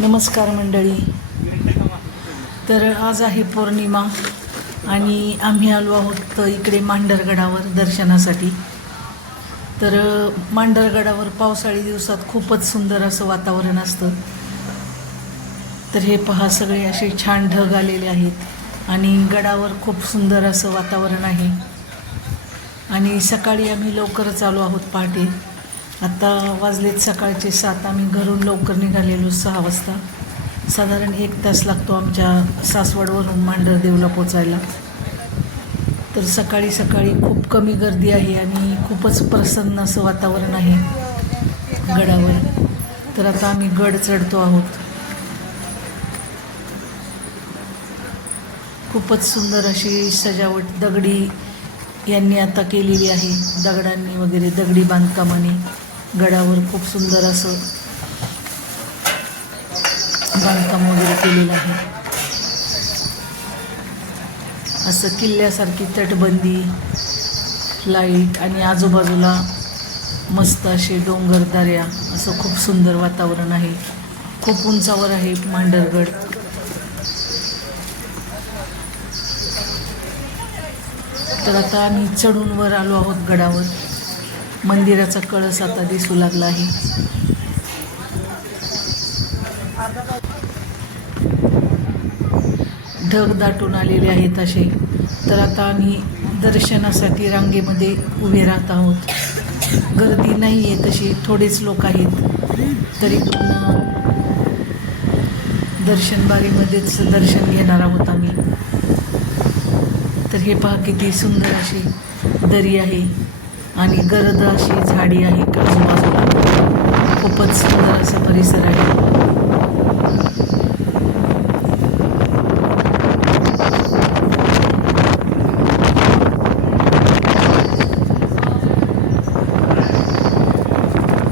नमस्कार मंडळी. तर आज आहे पौर्णिमा आणि आम्ही आलो आहोत इकडे मांढरगडावर दर्शनासाठी. तर मांढरगडावर पावसाळी दिवसात खूपच सुंदर असं वातावरण असतं. तर हे पहा सगळे असे छान ढग आलेले आहेत आणि गडावर खूप सुंदर असं वातावरण आहे. आणि सकाळी आम्ही लवकरच आलो आहोत पहाटे. आत्ता वाजलेत सकाळचे सात आम्ही घरून लवकर निघालेलो सहा वाजता. साधारण एक तास लागतो आमच्या सासवडवरून मांढरदेवला पोचायला. तर सकाळी सकाळी खूप कमी गर्दी आहे आणि खूपच प्रसन्न असं वातावरण आहे गडावर. तर आता आम्ही गड चढतो आहोत. खूपच सुंदर अशी सजावट दगडी यांनी आता केलेली आहे. दगडांनी वगैरे दगडी बांधकामाने. गडावर खूप सुंदर असं बांधकाम वगैरे केलेलं आहे. असं किल्ल्यासारखी तटबंदी लाइट आणि आजूबाजूला मस्त असे डोंगर दऱ्या असं खूप सुंदर वातावरण आहे. खूप उंचावर आहे मांडरगड तर आता आम्ही चढून वर आलो आहोत गडावर. मंदिराचा कळस आता दिसू लागला आहे. ढग दाटून आलेले आहेत असे. तर आता आम्ही दर्शनासाठी रांगेमध्ये उभे राहत आहोत. गर्दी नाही आहे तशी थोडेच लोक आहेत. तरी पण दर्शनबारीमध्येच दर्शन दर्शन घेणार आहोत आम्ही. तर हे पहा किती सुंदर अशी दरी आहे. आणि गरद अशी झाडी आहे आजूबाजूला? खूपच सुंदर असा परिसर आहे.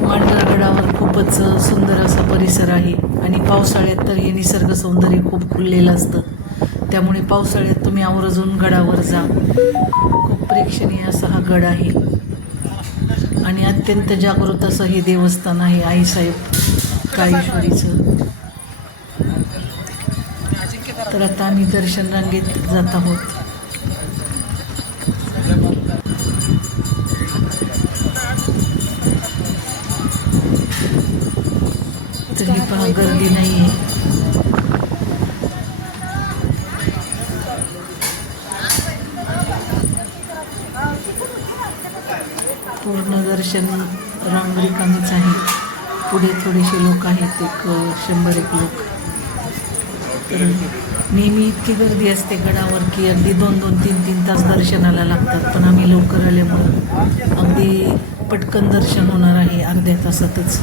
मांढरगडावर खूपच सुंदर असा परिसर आहे. आणि पावसाळ्यात तर हे निसर्ग सौंदर्य खूप खुललेलं असतं. त्यामुळे पावसाळ्यात तुम्ही आवर्जून गडावर जा. खूप प्रेक्षणीय असा हा गड आहे. आणि अत्यंत जागृत असं हे देवस्थान आहे आईसाहेब काळेश्वरीचं. तर आता आम्ही दर्शन रांगेत जात आहोत. तरी पण पहा गर्दी नाही आहे पूर्ण दर्शन रांग रिकामीच आहे. पुढे थोडेसे लोक आहेत एक शंभर एक लोक. तर नेहमी इतकी गर्दी असते गडावर की अगदी दोन दोन तीन तीन तास दर्शनाला लागतात. पण आम्ही लवकर आल्यामुळं अगदी पटकन दर्शन होणार आहे अर्ध्या तासातच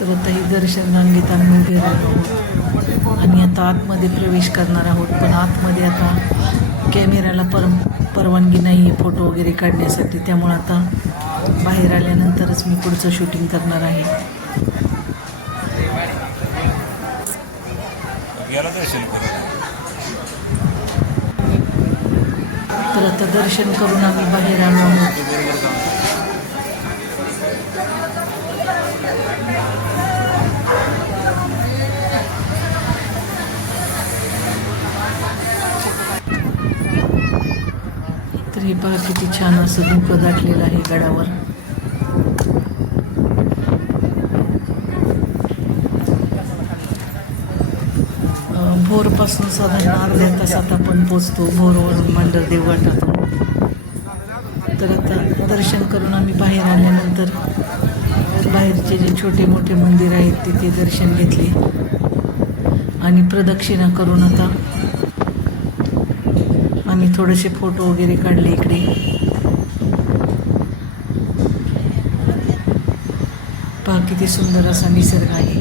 तर आता ही दर्शन रांगेत आम्ही उभे आहोत आणि आता आतमध्ये प्रवेश करणार आहोत. पण आतमध्ये आता कॅमेऱ्याला पर परवानगी नाही आहे फोटो वगैरे काढण्यासाठी. त्यामुळं आता बाहेर आल्यानंतरच मी पुढचं शूटिंग करणार आहे. दर्शन तर आता दर्शन करून आम्ही बाहेर आलो आहोत. तर हे पहा किती छान असं धुकं दाटलेलं आहे गडावर. भोरपासून साधारण अर्ध्या तासात आपण पोचतो भोरवरून मंडरदेव घाटातून तर आता दर्शन करून आम्ही बाहेर आल्यानंतर बाहेरचे जे छोटे मोठे मंदिर आहेत तिथे दर्शन घेतले. आणि प्रदक्षिणा करून आता आम्ही थोडेसे फोटो वगैरे काढले इकडे. पहा किती सुंदर असा निसर्ग आहे.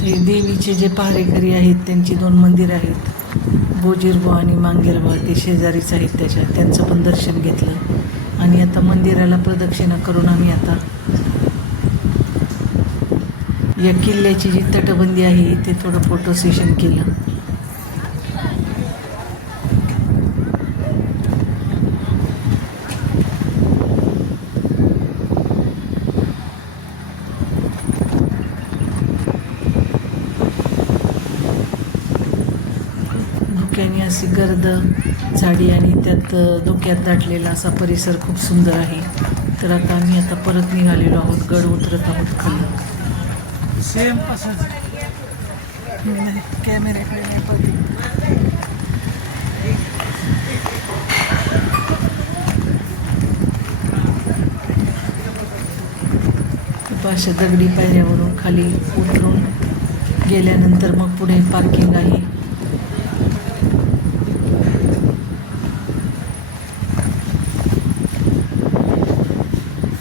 ते देवीचे जे पहारेकरी आहेत त्यांची दोन मंदिर आहेत. बोजीरबा आणि मांगेरबा ते शेजारीच आहेत त्याच्या. त्यांचं पण दर्शन घेतलं. आणि आता मंदिराला प्रदक्षिणा करून आम्ही आता या किल्ल्याची जी तटबंदी आहे इथे थोडं फोटो सेशन केलं. धुक्याने अशी गर्द झाडी आणि त्यात अ, धुक्यात दाटलेला असा परिसर खूप सुंदर आहे. तर आता आम्ही आता परत निघालेलो आहोत गड उतरत आहोत खाली सेम असंच. कॅमेऱ्याकडे नाही पडते. अशा दगडी पायऱ्यावरून खाली उतरून गेल्यानंतर मग पुढे पार्किंग आहे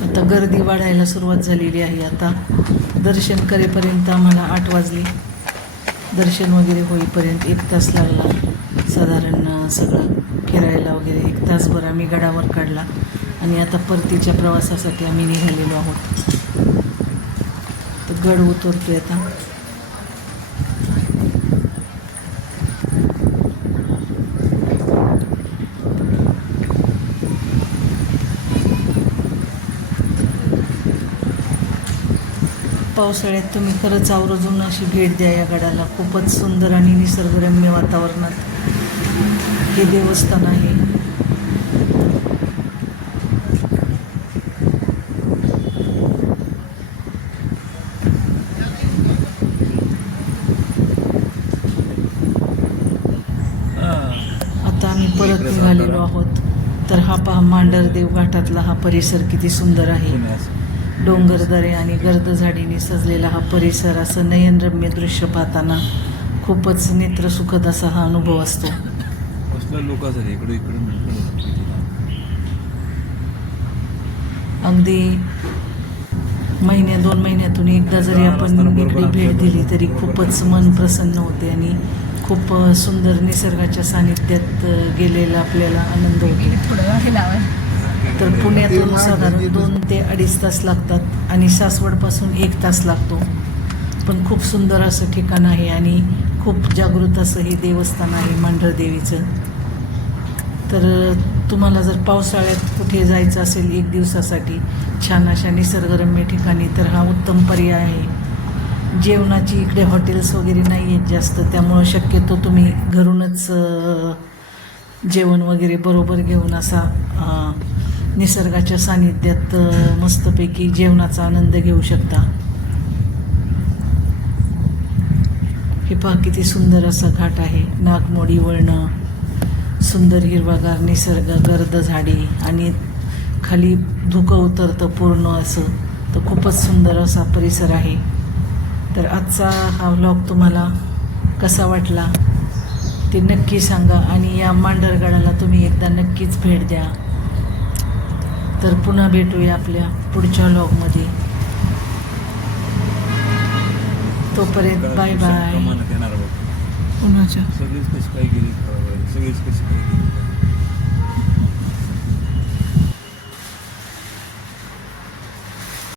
आता गर्दी वाढायला सुरुवात झालेली आहे. आता दर्शन करेपर्यंत आम्हाला आठ वाजले. दर्शन वगैरे होईपर्यंत एक तास लागला. साधारण सगळं फिरायला वगैरे एक तासभर आम्ही गडावर काढला. आणि आता परतीच्या प्रवासासाठी आम्ही निघालेलो आहोत. तर गड उतरतोय आता. पावसाळ्यात तुम्ही खरंच आवर्जून अशी भेट द्या या गडाला. खूपच सुंदर आणि निसर्गरम्य वातावरणात हे देवस्थान आहे. आता आम्ही परत निघालेलो आहोत. तर हा पहा मांडरदेव घाटातला हा परिसर किती सुंदर आहे. डोंगरदरे आणि गर्द झाडीने सजलेला हा परिसर असं नयनरम्य दृश्य पाहताना खूपच नेत्रसुखद असा हा अनुभव असतो. अगदी महिन्या दोन महिन्यातून एकदा जरी आपण इकडे भेट दिली तरी खूपच मन प्रसन्न होते आणि खूप सुंदर निसर्गाच्या सानिध्यात गेलेला आपल्याला आनंद होतो. तर पुण्यातून साधारण दोन ते अडीच तास लागतात आणि सासवडपासून एक तास लागतो. पण खूप सुंदर असं ठिकाण आहे आणि खूप जागृत असं हे देवस्थान आहे मांढरदेवीचं तर तुम्हाला जर पावसाळ्यात कुठे जायचं असेल एक दिवसासाठी छान अशा निसर्गरम्य ठिकाणी तर हा उत्तम पर्याय आहे. जेवणाची इकडे हॉटेल्स वगैरे नाही आहेत जास्त त्यामुळं शक्यतो तुम्ही घरूनच जेवण वगैरे बरोबर घेऊन असा निसर्गाच्या सानिध्यात मस्तपैकी जेवणाचा आनंद घेऊ शकता. हे पहा किती सुंदर असा घाट आहे. नागमोडी वळणं सुंदर हिरवागार निसर्ग गर्द झाडी आणि खाली धुकं उतरतं पूर्ण असं. तर खूपच सुंदर असा परिसर आहे. तर आजचा हा व्लॉग तुम्हाला कसा वाटला ते नक्की सांगा आणि या मांडरगडाला तुम्ही एकदा नक्कीच भेट द्या. तर पुन्हा भेटूया आपल्या पुढच्या व्लॉगमध्ये तोपर्यंत बाय बाय पुन्हाच्या सगळीच कशी काय गेली सगळीच कशी काय गेली